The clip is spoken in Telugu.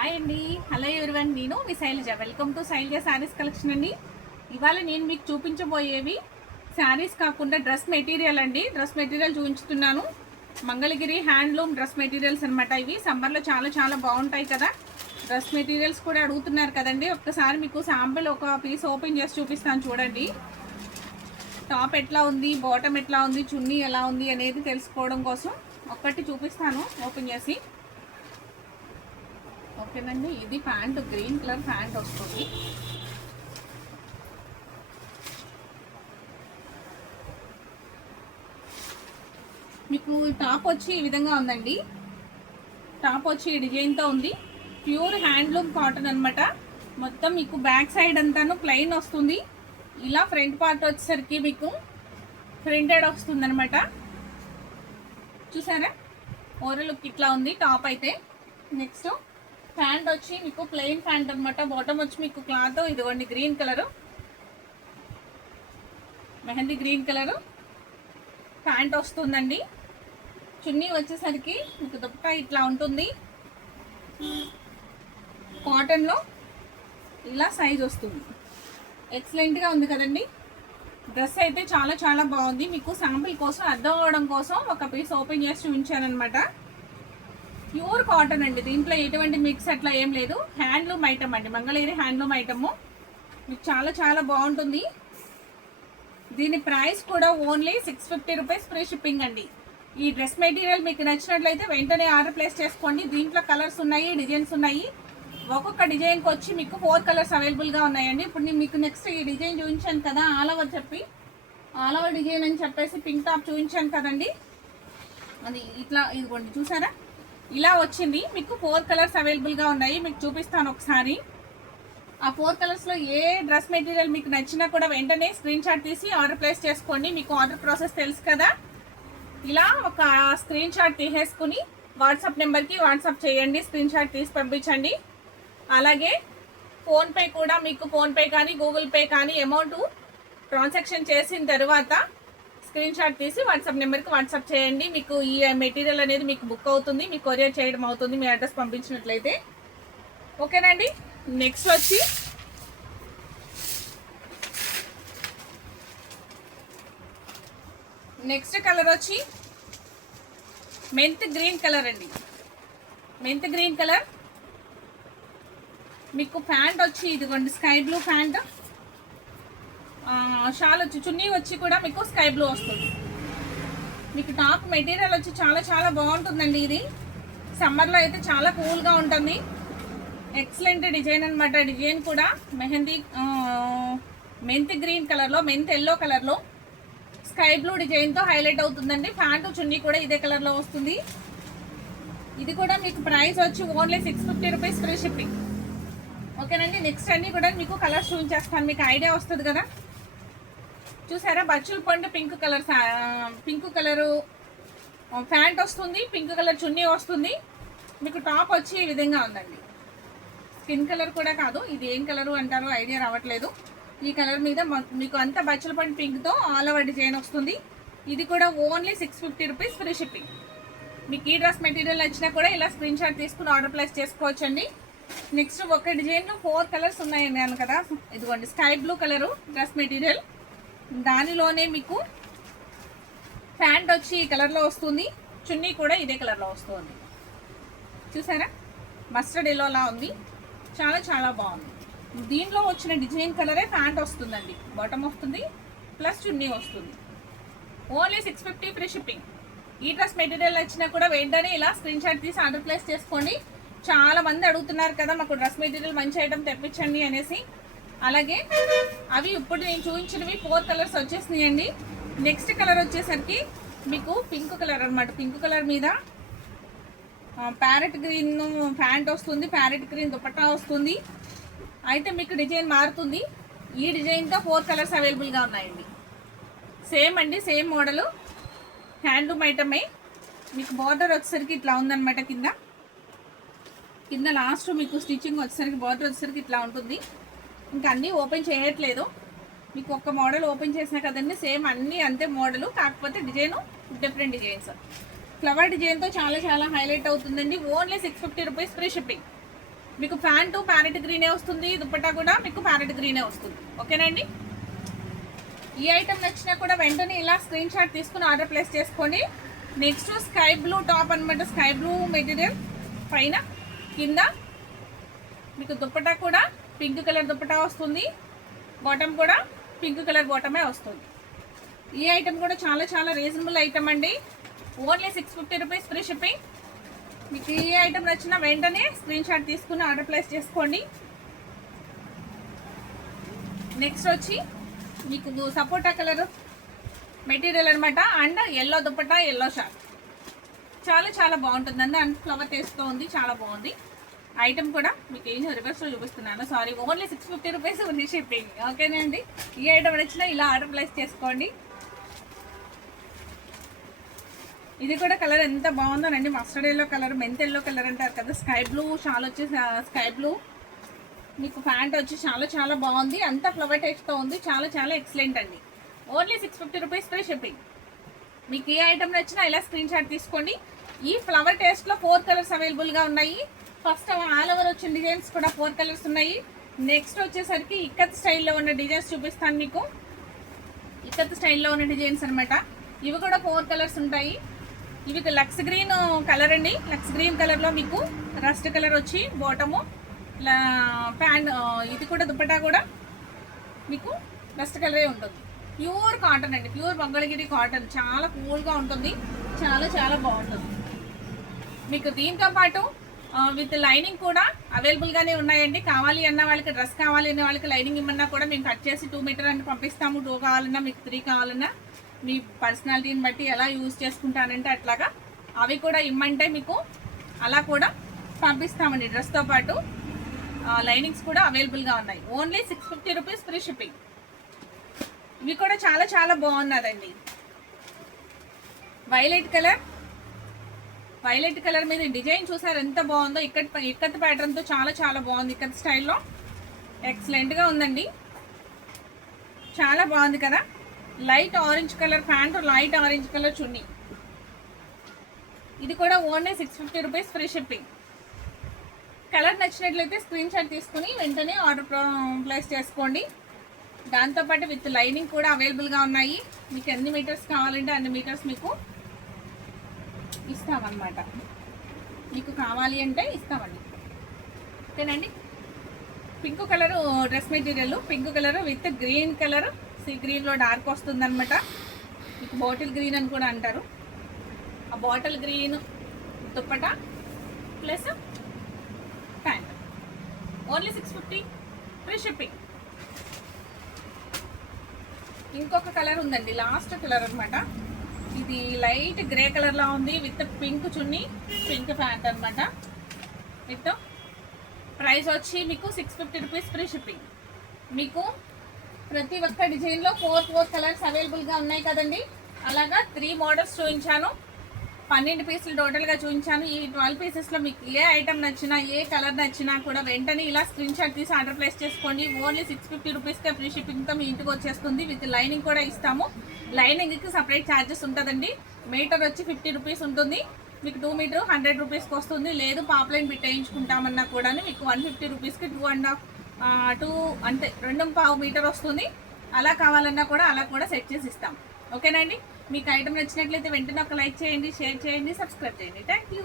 హాయ్ అండి, హలో ఎవరివన్, నేను మీ Shailaja. Welcome to Shailaja sarees collection అండి. ఇవాళ నేను మీకు చూపించబోయేవి శారీస్ కాకుండా డ్రెస్ మెటీరియల్ అండి. డ్రెస్ మెటీరియల్ చూపించుతున్నాను. మంగళగిరి హ్యాండ్లూమ్ డ్రెస్ మెటీరియల్స్ అనమాట. ఇవి సమ్మర్లో చాలా చాలా బాగుంటాయి కదా. డ్రెస్ మెటీరియల్స్ కూడా అడుగుతున్నారు కదండి. ఒక్కసారి మీకు శాంపిల్ ఒక పీస్ ఓపెన్ చేసి చూపిస్తాను చూడండి. టాప్ ఎట్లా ఉంది, బాటమ్ ఎట్లా ఉంది, చున్నీ ఎలా ఉంది అనేది తెలుసుకోవడం కోసం ఒక్కటి చూపిస్తాను ఓపెన్ చేసి. ఓకేనండి, ఇది ప్యాంట్ గ్రీన్ కలర్ ప్యాంట్ వస్తుంది. మీకు టాప్ వచ్చి ఈ విధంగా ఉందండి. టాప్ వచ్చి డిజైన్తో ఉంది. ప్యూర్ హ్యాండ్లూమ్ కాటన్ అనమాట. మొత్తం మీకు బ్యాక్ సైడ్ అంతాను ప్లెయిన్ వస్తుంది. ఇలా ఫ్రంట్ పార్ట్ వచ్చేసరికి మీకు ప్రింటెడ్ వస్తుంది అనమాట. చూసారా, ఓవరాల్ లుక్ ఇట్లా ఉంది టాప్ అయితే. నెక్స్ట్ ప్యాంట్ వచ్చి మీకు ప్లెయిన్ ప్యాంట్ అనమాట. బాటమ్ వచ్చి మీకు క్లాత్ ఇదిగోండి green colour, mehndi green colour pant వస్తుందండి. చున్నీ వచ్చేసరికి మీకు దుప్పటా ఇట్లా ఉంటుంది. కాటన్లో ఇలా సైజ్ వస్తుంది. ఎక్సలెంట్గా ఉంది కదండి. డ్రెస్ అయితే చాలా చాలా బాగుంది. మీకు శాంపిల్ కోసం అర్థం అవ్వడం కోసం ఒక పీస్ ఓపెన్ చేసి చూపించానమాట. ప్యూర్ కాటన్ అండి. దీంట్లో ఎటువంటి మిక్స్ అట్లా ఏం లేదు. హ్యాండ్లూమ్ ఐటమ్ అండి, మంగళగిరి హ్యాండ్లూమ్ ఐటమ్. మీకు చాలా చాలా బాగుంటుంది. దీని ప్రైస్ కూడా ఓన్లీ 650 రూపీస్ ఫ్రీ షిప్పింగ్ అండి. ఈ డ్రెస్ మెటీరియల్ మీకు నచ్చినట్లయితే వెంటనే ఆర్డర్ ప్లేస్ చేసుకోండి. దీంట్లో కలర్స్ ఉన్నాయి, డిజైన్స్ ఉన్నాయి. ఒక్కొక్క డిజైన్కి వచ్చి మీకు 4 కలర్స్ అవైలబుల్గా ఉన్నాయండి. ఇప్పుడు నేను మీకు నెక్స్ట్ ఈ డిజైన్ చూపించాను కదా, ఆల్ ఓవర్ డిజైన్ అని చెప్పేసి పింక్ టాప్ చూపించాను కదండి. అది ఇట్లా ఇదిగోండి చూసారా, ఇలా వచ్చింది. మీకు 4 కలర్స్ అవైలబుల్గా ఉన్నాయి. మీకు చూపిస్తాను ఒకసారి. ఆ 4 కలర్స్లో ఏ డ్రెస్ మెటీరియల్ మీకు నచ్చినా కూడా వెంటనే స్క్రీన్ షాట్ తీసి ఆర్డర్ ప్లేస్ చేసుకోండి. మీకు ఆర్డర్ ప్రాసెస్ తెలుసు కదా. ఇలా ఒక స్క్రీన్ షాట్ తీసేసుకుని వాట్సాప్ నెంబర్కి వాట్సాప్ చేయండి. స్క్రీన్ షాట్ తీసి పంపించండి. అలాగే ఫోన్పే కూడా, మీకు ఫోన్పే కానీ గూగుల్ పే కానీ అమౌంట్ ట్రాన్సాక్షన్ చేసిన తర్వాత స్క్రీన్ షాట్ తీసి వాట్సాప్ నెంబర్కి వాట్సాప్ చేయండి. మీకు ఈ మెటీరియల్ అనేది మీకు బుక్ అవుతుంది, మీకు కొరియర్ చేయడం అవుతుంది మీ అడ్రస్ పంపించినట్లయితే. ఓకేనండి. నెక్స్ట్ వచ్చి నెక్స్ట్ కలర్ వచ్చి మెంత్ గ్రీన్ కలర్ అండి. Mint green colour. మీకు ప్యాంట్ వచ్చి ఇదిగోండి స్కై బ్లూ ప్యాంట్. షాల్ వచ్చి చున్నీ వచ్చి కూడా మీకు స్కై బ్లూ వస్తుంది. మీకు టాప్ మెటీరియల్ వచ్చి చాలా చాలా బాగుంటుందండి. ఇది సమ్మర్లో అయితే చాలా కూల్గా ఉంటుంది. ఎక్సలెంట్ డిజైన్ అనమాట. డిజైన్ కూడా మెహందీ మెంత్ గ్రీన్ కలర్లో, మెంత్ ఎల్లో కలర్లో స్కై బ్లూ డిజైన్తో హైలైట్ అవుతుందండి. ప్యాంటు చున్నీ కూడా ఇదే కలర్లో వస్తుంది. ఇది కూడా మీకు ప్రైస్ వచ్చి ఓన్లీ 650 రూపీస్ ఫ్రీ షిప్పింగ్. ఓకేనండి. నెక్స్ట్ అన్నీ కూడా మీకు కలర్స్ చూపించేస్తాను, మీకు ఐడియా వస్తుంది కదా. చూసారా, బచ్చుల పండు pink colour, pink colour pant వస్తుంది, పింక్ కలర్ చున్నీ వస్తుంది. మీకు టాప్ వచ్చి ఈ విధంగా ఉందండి. స్కిన్ కలర్ కూడా కాదు, ఇది ఏం కలరు అంటారో ఐడియా రావట్లేదు. ఈ కలర్ మీద మీకు అంతా బచ్చుల పండు పింక్తో ఆల్ ఓవర్ డిజైన్ వస్తుంది. ఇది కూడా ఓన్లీ 650 రూపీస్ ఫ్రీ షిప్పింగ్. మీకు ఈ డ్రెస్ మెటీరియల్ నచ్చినా కూడా ఇలా స్క్రీన్ షాట్ తీసుకుని ఆర్డర్ ప్లేస్ చేసుకోవచ్చండి. నెక్స్ట్ ఒక డిజైన్లో 4 కలర్స్ ఉన్నాయండి అను కదా. ఇదిగోండి sky blue colour dress material. దానిలోనే మీకు ప్యాంట్ వచ్చి ఈ కలర్లో వస్తుంది, చున్నీ కూడా ఇదే కలర్లో వస్తుంది. చూసారా, మస్టర్డ్ ఎల్లోలా ఉంది. చాలా చాలా బాగుంది. దీనిలో వచ్చిన డిజైన్ కలరే ప్యాంట్ వస్తుందండి, బాటమ్ వస్తుంది ప్లస్ చున్నీ వస్తుంది. Only 650 free shipping. ఈ డ్రెస్ మెటీరియల్ వచ్చినా కూడా వెంటనే ఇలా స్క్రీన్ షాట్ తీసి ఆర్డర్ ప్లేస్ చేసుకోండి. చాలా మంది అడుగుతున్నారు కదా, మాకు డ్రెస్ మెటీరియల్ మంచి ఐటమ్ తెప్పించండి అనేసి. అలాగే అవి ఇప్పుడు నేను చూపించినవి 4 కలర్స్ వచ్చేసినాయండి. నెక్స్ట్ కలర్ వచ్చేసరికి మీకు పింక్ కలర్ అనమాట. పింక్ కలర్ మీద ప్యారెట్ గ్రీన్ ప్యాంట్ వస్తుంది, ప్యారెట్ గ్రీన్ దుపట్టా వస్తుంది. అయితే మీకు డిజైన్ మారుతుంది. ఈ డిజైన్తో 4 కలర్స్ అవైలబుల్గా ఉన్నాయండి. సేమ్ అండి, సేమ్ మోడలు, హ్యాండ్లూమ్ ఐటమే. మీకు బార్డర్ వచ్చేసరికి ఇట్లా ఉందన్నమాట. కింద లాస్ట్ మీకు స్టిచ్చింగ్ వచ్చేసరికి బార్డర్ వచ్చేసరికి ఇట్లా ఉంటుంది. ఇంకా అన్నీ ఓపెన్ చేయట్లేదు, మీకు ఒక్క మోడల్ ఓపెన్ చేసినా కదండి. సేమ్ అన్నీ అంతే మోడలు, కాకపోతే డిజైను డిఫరెంట్ డిజైన్స్. ఫ్లవర్ డిజైన్తో చాలా చాలా హైలైట్ అవుతుందండి. Only 650 rupees free shipping. మీకు ప్యాంటు ప్యారెట్ గ్రీనే వస్తుంది, దుపట్టా కూడా మీకు ప్యారెట్ గ్రీనే వస్తుంది. ఓకేనండి. ఈ ఐటమ్ నచ్చినా కూడా వెంటనే ఇలా స్క్రీన్ షాట్ తీసుకుని ఆర్డర్ ప్లేస్ చేసుకోండి. నెక్స్ట్ స్కై బ్లూ టాప్ అనమాట. స్కై బ్లూ మెటీరియల్ పైన కింద మీకు దుపట్టా కూడా పింక్ కలర్ దుపట్టా వస్తుంది, బాటమ్ కూడా పింక్ కలర్ బాటమే వస్తుంది. ఈ ఐటమ్ కూడా చాలా చాలా రీజనబుల్ ఐటమ్ అండి. Only 650 rupees free shipping. మీకు ఈ ఐటమ్ నచ్చిన వెంటనే స్క్రీన్ షాట్ తీసుకుని ఆర్డర్ ప్లేస్ చేసుకోండి. నెక్స్ట్ వచ్చి మీకు సపోటా కలర్ మెటీరియల్ అనమాట and yellow dupatta, yellow short. చాలా చాలా బాగుంటుందండి. అండ్ ఫ్లవర్ టేస్ట్తో ఉంది, చాలా బాగుంది. ఐటమ్ కూడా మీకు ఏం రివర్స్లో చూపిస్తున్నాను, sorry. Only 650 rupees free shipping. ఓకేనండి. ఈ ఐటమ్ నచ్చినా ఇలా ఆర్డర్ ప్లేస్ చేసుకోండి. ఇది కూడా కలర్ ఎంత బాగుందోనండి. మస్టర్డ్ ఎల్లో కలర్, మెంత్ ఎల్లో కలర్ అంటారు కదా. స్కై బ్లూ షాల్ వచ్చి స్కై బ్లూ, మీకు ప్యాంట్ వచ్చి చాలా చాలా బాగుంది. అంతా ఫ్లవర్ టేస్ట్తో ఉంది, చాలా చాలా ఎక్సలెంట్ అండి. Only 650 rupees free shipping. మీకు ఏ ఐటమ్ నచ్చినా ఇలా స్క్రీన్ షాట్ తీసుకోండి. ఈ ఫ్లవర్ టేస్ట్లో 4 కలర్స్ అవైలబుల్గా ఉన్నాయి. ఫస్ట్ ఆల్ ఓవర్ వచ్చిన డిజైన్స్ కూడా 4 కలర్స్ ఉన్నాయి. నెక్స్ట్ వచ్చేసరికి ఇక్కత్ స్టైల్లో ఉన్న డిజైన్స్ చూపిస్తాను మీకు. ఇక్కత్ స్టైల్లో ఉన్న డిజైన్స్ అనమాట. ఇవి కూడా 4 కలర్స్ ఉంటాయి. ఇవి లక్స్ గ్రీన్ కలర్ అండి. లక్స్ గ్రీన్ కలర్లో మీకు రస్ట్ కలర్ వచ్చి బాటము ప్యాంట్, ఇది కూడా దుపట్టా కూడా మీకు రస్ట్ కలరే ఉంటుంది. ప్యూర్ కాటన్ అండి, ప్యూర్ మంగళగిరి కాటన్. చాలా కూల్గా ఉంటుంది, చాలా చాలా బాగుంటుంది. మీకు దీంతో పాటు విత్ లైనింగ్ కూడా అవైలబుల్గానే ఉన్నాయండి. కావాలి అన్న వాళ్ళకి, డ్రెస్ కావాలి అన్న వాళ్ళకి లైనింగ్ ఇమ్మన్నా కూడా మేము కట్ చేసి 2 మీటర్ అని పంపిస్తాము. 2 కావాలన్నా, మీకు 3 కావాలన్నా మీ పర్సనాలిటీని బట్టి ఎలా యూజ్ చేసుకుంటానంటే అట్లాగా అవి కూడా ఇమ్మంటే మీకు అలా కూడా పంపిస్తామండి. డ్రెస్తో పాటు లైనింగ్స్ కూడా అవైలబుల్గా ఉన్నాయి. Only 650 rupees free shipping. ఇవి కూడా చాలా చాలా బాగున్నదండి. వైలెట్ కలర్ మీద డిజైన్ చూసారు ఎంత బాగుందో. ఇక్కత్ ప్యాటర్న్తో చాలా చాలా బాగుంది. ఇక్కత్ స్టైల్లో ఎక్సలెంట్గా ఉందండి, చాలా బాగుంది కదా. Light orange colour pant, light orange colour chunni. ఇది కూడా only 650 rupees free shipping. Colour నచ్చినట్లయితే స్క్రీన్ షాట్ తీసుకుని వెంటనే ఆర్డర్ ప్లేస్ చేసుకోండి. దాంతోపాటు విత్ లైనింగ్ కూడా అవైలబుల్గా ఉన్నాయి. మీకు ఎన్ని మీటర్స్ కావాలంటే అన్ని మీటర్స్ మీకు ఇస్తామన్నమాట. మీకు కావాలి అంటే ఇస్తామండి. ఓకేనండి. Pink colour dress material, pink colour with green colour, sea గ్రీన్లో డార్క్ వస్తుందన్నమాట. మీకు బాటిల్ గ్రీన్ అని కూడా అంటారు. ఆ bottle green dupatta plus pant. Only 650 free shipping. ఇంకొక కలర్ ఉందండి, లాస్ట్ కలర్ అనమాట. ఇది లైట్ గ్రే కలర్లా ఉంది with pink chunni, pink pant అనమాట. విత్ ప్రైస్ వచ్చి మీకు 650 రూపీస్ ఫ్రీ షిప్పింగ్. మీకు ప్రతి ఒక్క డిజైన్లో 4 కలర్స్ అవైలబుల్గా ఉన్నాయి కదండి. అలాగా 3 మోడల్స్ చూపించాను, 12 పీసులు టోటల్గా చూపించాను. ఈ 12 పీసెస్లో మీకు ఏ ఐటమ్ నచ్చినా, ఏ కలర్ నచ్చినా కూడా వెంటనే ఇలా స్క్రీన్ షాట్ తీసి ఆర్డర్ ప్లేస్ చేసుకోండి. ఓన్లీ 650 రూపీస్కే ఫ్రీ షిప్పింగ్తో మీ ఇంటికి వచ్చేస్తుంది. విత్ లైనింగ్ కూడా ఇస్తాము. లైనింగ్కి సపరేట్ ఛార్జెస్ ఉంటుందండి. మీటర్ వచ్చి 50 రూపీస్ ఉంటుంది. మీకు 2 మీటర్ 100 రూపీస్కి వస్తుంది. లేదు పాప్లైన్ బిట్ వేయించుకుంటామన్నా కూడా మీకు 150 రూపీస్కి 2 అంటే 2.5 మీటర్ వస్తుంది. అలా కావాలన్నా కూడా అలా కూడా సెట్ చేసి ఇస్తాం. ఓకేనండి. మీకు ఐటమ్ నచ్చినట్లయితే వెంటనే ఒక లైక్ చేయండి, షేర్ చేయండి, సబ్స్క్రైబ్ చేయండి. Thank you.